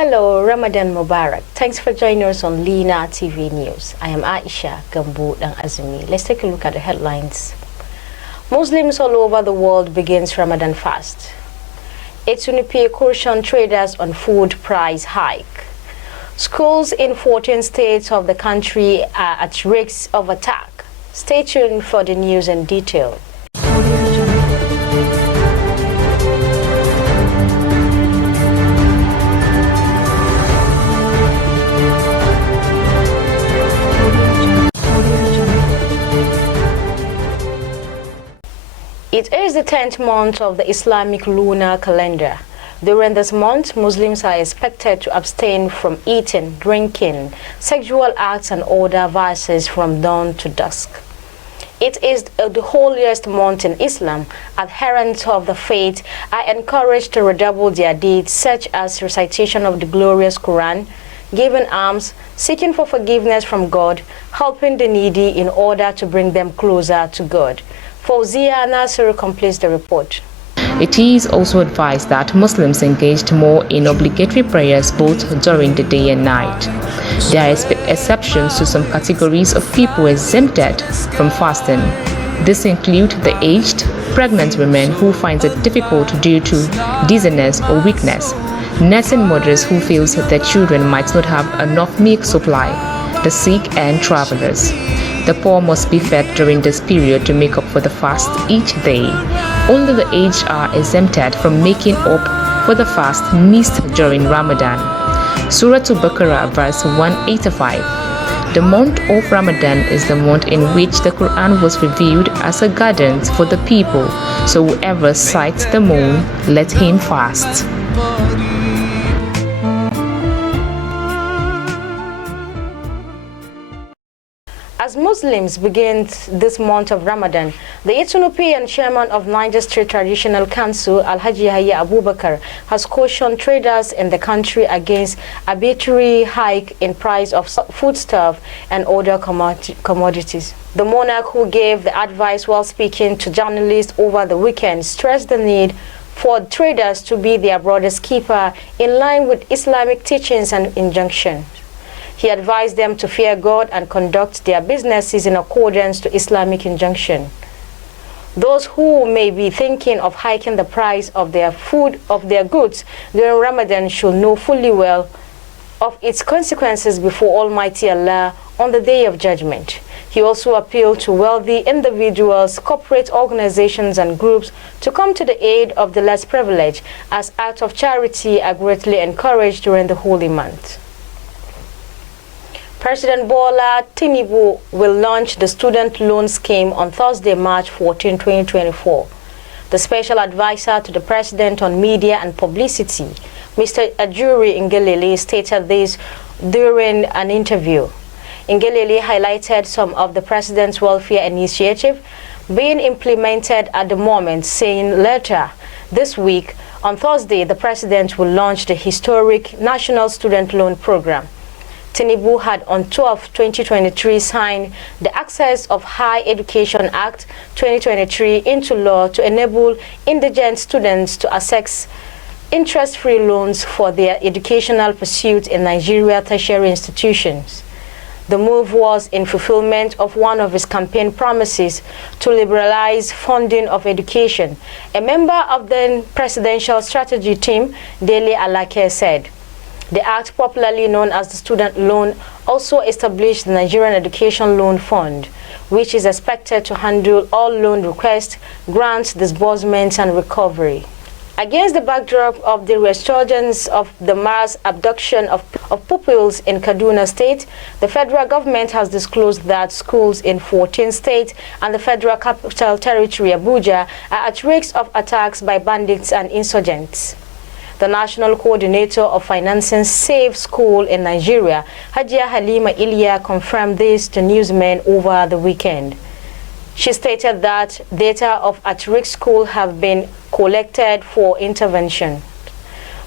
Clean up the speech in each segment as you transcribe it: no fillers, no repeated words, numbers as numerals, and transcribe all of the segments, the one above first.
Hello, Ramadan Mubarak. Thanks for joining us on Lina TV News. I am Aisha Gambo and Azumi. Let's take a look at the headlines. Muslims all over the world begins Ramadan fast. ETSU caution traders on food price hike. Schools in 14 states of the country are at risk of attack. Stay tuned for the news in detail. It is the 10th month of the Islamic lunar calendar. During this month, Muslims are expected to abstain from eating, drinking, sexual acts and other vices from dawn to dusk. It is the holiest month in Islam. Adherents of the faith are encouraged to redouble their deeds such as recitation of the glorious Quran, giving alms, seeking for forgiveness from God, helping the needy in order to bring them closer to God. Fauzia Nasser completes the report. It is also advised that Muslims engaged more in obligatory prayers both during the day and night. There are exceptions to some categories of people exempted from fasting. These include the aged, pregnant women who find it difficult due to dizziness or weakness, nursing mothers who feel their children might not have enough milk supply, the sick and travelers. The poor must be fed during this period to make up for the fast each day. Only the aged are exempted from making up for the fast missed during Ramadan. Surah Al-Baqarah verse 185. The month of Ramadan is the month in which the Quran was revealed as a guidance for the people. So whoever sights the moon, let him fast. As Muslims begin this month of Ramadan, the ETSU and chairman of Niger State Traditional Council, Alhaji Yahya Abubakar, has cautioned traders in the country against arbitrary hike in price of foodstuff and other commodities. The monarch, who gave the advice while speaking to journalists over the weekend, stressed the need for traders to be their brother's keeper in line with Islamic teachings and injunctions. He advised them to fear God and conduct their businesses in accordance to Islamic injunction. Those who may be thinking of hiking the price of their goods during Ramadan should know fully well of its consequences before Almighty Allah on the Day of Judgment. He also appealed to wealthy individuals, corporate organizations and groups to come to the aid of the less privileged, as acts of charity are greatly encouraged during the holy month. President Bola Tinubu will launch the student loan scheme on Thursday, March 14, 2024. The special advisor to the president on media and publicity, Mr. Ajuri Ngelele, stated this during an interview. Ngelele highlighted some of the president's welfare initiative being implemented at the moment, saying later this week, on Thursday, the president will launch the historic National Student Loan Program. Tinubu had on 12/2023 signed the Access of Higher Education Act 2023 into law to enable indigent students to access interest-free loans for their educational pursuits in Nigeria tertiary institutions. The move was in fulfillment of one of his campaign promises to liberalize funding of education. A member of the presidential strategy team, Dele Alake, said. The act, popularly known as the Student Loan, also established the Nigerian Education Loan Fund, which is expected to handle all loan requests, grants, disbursements, and recovery. Against the backdrop of the resurgence of the mass abduction of pupils in Kaduna State, the federal government has disclosed that schools in 14 states and the Federal Capital Territory, Abuja, are at risk of attacks by bandits and insurgents. The National Coordinator of Financing Safe School in Nigeria, Hajia Halima Ilya, confirmed this to newsmen over the weekend. She stated that data of at-risk schools have been collected for intervention.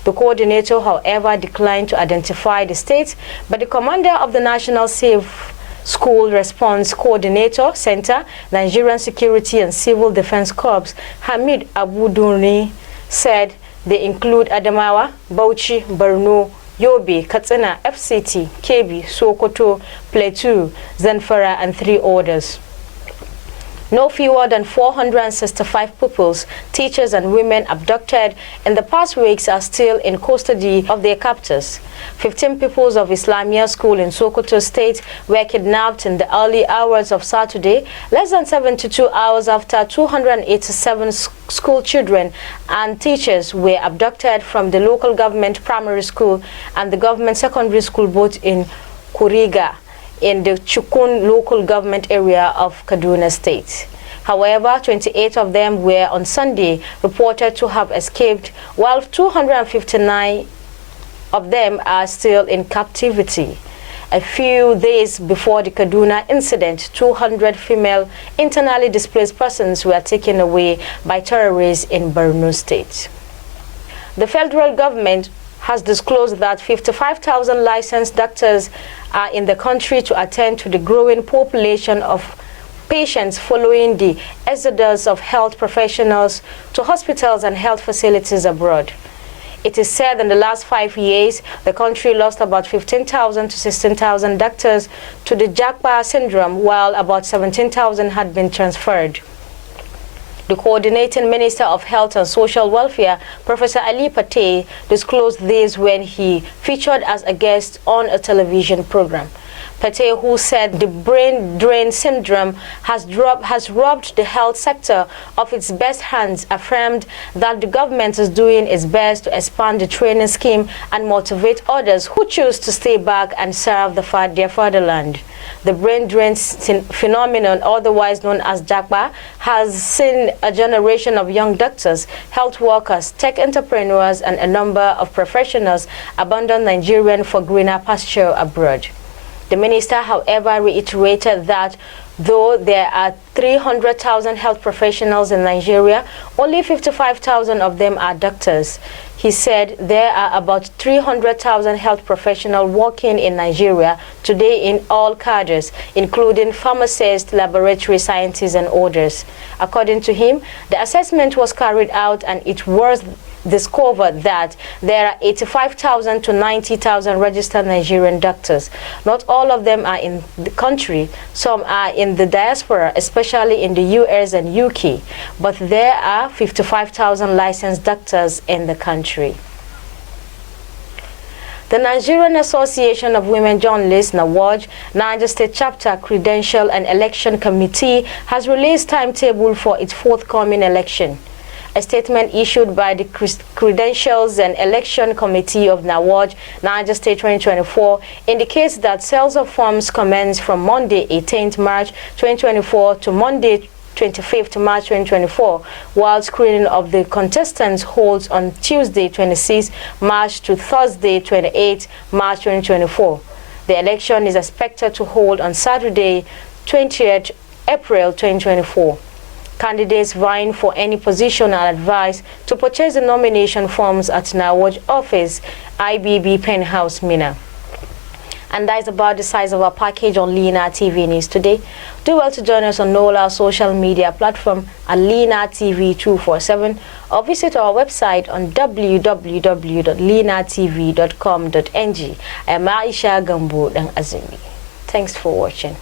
The coordinator, however, declined to identify the states, but the commander of the National Safe School Response Coordinator Center, Nigerian Security and Civil Defense Corps, Hamid Abuduni, said they include Adamawa, Bauchi, Borno, Yobe, Katsina, FCT, Kebbi, Sokoto, Plateau, Zamfara, and 3 others. No fewer than 465 pupils, teachers and women abducted in the past weeks are still in custody of their captors. 15 pupils of Islamia School in Sokoto State were kidnapped in the early hours of Saturday, less than 72 hours after 287 school children and teachers were abducted from the local government primary school and the government secondary school both in Kuriga, in the Chukun local government area of Kaduna State. However, 28 of them were on Sunday reported to have escaped, while 259 of them are still in captivity. A few days before the Kaduna incident, 200 female internally displaced persons were taken away by terrorists in Borno State. The federal government has disclosed that 55,000 licensed doctors are in the country to attend to the growing population of patients following the exodus of health professionals to hospitals and health facilities abroad. It is said in the last 5 years, the country lost about 15,000 to 16,000 doctors to the Japa syndrome, while about 17,000 had been transferred. The coordinating Minister of Health and Social Welfare, Professor Ali Pate, disclosed this when he featured as a guest on a television program. Pate, who said the brain drain syndrome has robbed the health sector of its best hands, affirmed that the government is doing its best to expand the training scheme and motivate others who choose to stay back and serve their fatherland. The brain drain phenomenon, otherwise known as JAPA, has seen a generation of young doctors, health workers, tech entrepreneurs, and a number of professionals abandon Nigeria for greener pasture abroad. The minister, however, reiterated that though there are 300,000 health professionals in Nigeria, only 55,000 of them are doctors. He said there are about 300,000 health professionals working in Nigeria today in all cadres, including pharmacists, laboratory scientists, and others. According to him, the assessment was carried out and it was discovered that there are 85,000 to 90,000 registered Nigerian doctors. Not all of them are in the country. Some are in the diaspora, especially in the US and UK. But there are 55,000 licensed doctors in the country. The Nigerian Association of Women Journalists, NAWAJ, Niger State Chapter Credential and Election Committee has released timetable for its forthcoming election. A statement issued by the Credentials and Election Committee of NAWAJ, Niger State 2024, indicates that sales of forms commence from Monday 18th March 2024 to Monday 25th March 2024, while screening of the contestants holds on Tuesday 26th March to Thursday 28th March 2024. The election is expected to hold on Saturday 20th April 2024. Candidates vying for any position are advised to purchase the nomination forms at NAWAJ office, IBB Penthouse, Mina. And that is about the size of our package on Lina TV News today. Do well to join us on all our social media platform at Lina TV 247 or visit our website on www.linatv.com.ng. I am Aisha Gambo and Azumi. Thanks for watching.